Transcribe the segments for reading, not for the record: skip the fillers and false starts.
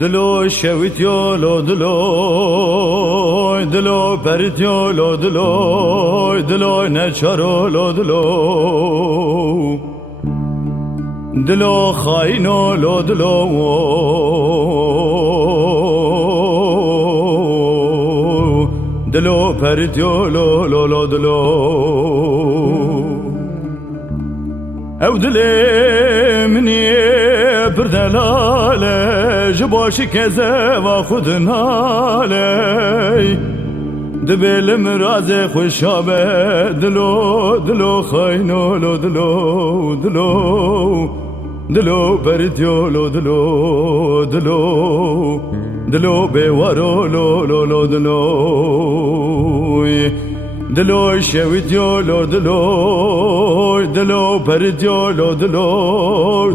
دلو شویت یولو دلو پرت یولو دلو نچارولو دلو خاینولو دلو پرت یولو دلو او دلی منی بردلاله جباشی کزه و خود ناله دبیل مراز خوشابه دلو خاینولو دلو بردیولو دلو بیوارولو دلو شویدیولو دلو بردیولو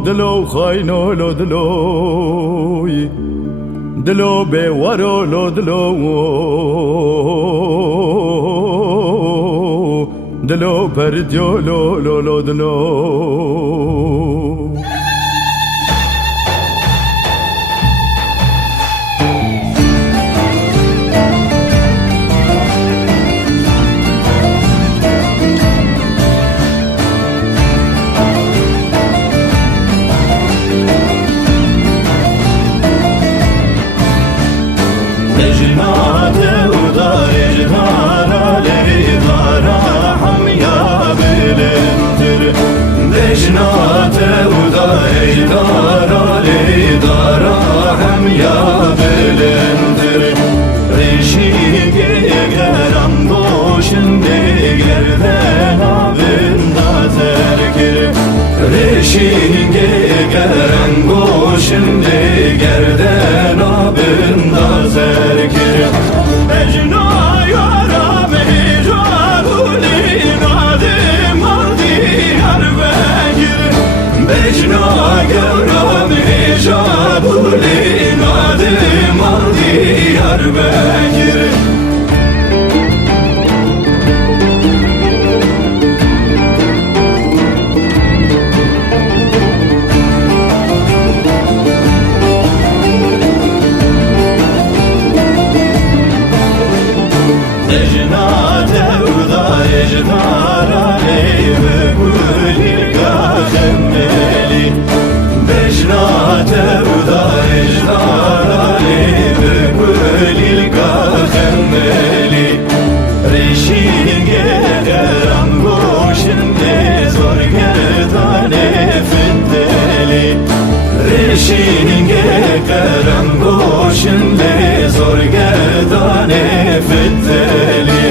دلو خاینولو دلو بیوارولو دلو بردیولو دلو Şimdi gerden abında zerkir Mecna yara mecabuli nadim aldi yar bekir Mecna yara mecabuli nadim aldi yar bekir Şimdi zor gerdane fetteli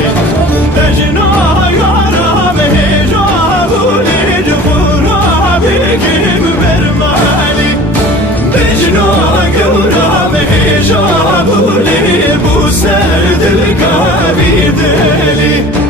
Mecna yara mecabuli cufurabi kim vermeli Mecna gevra mecabuli bu serdil kavi deli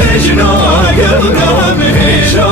Mecna gevra mecabuli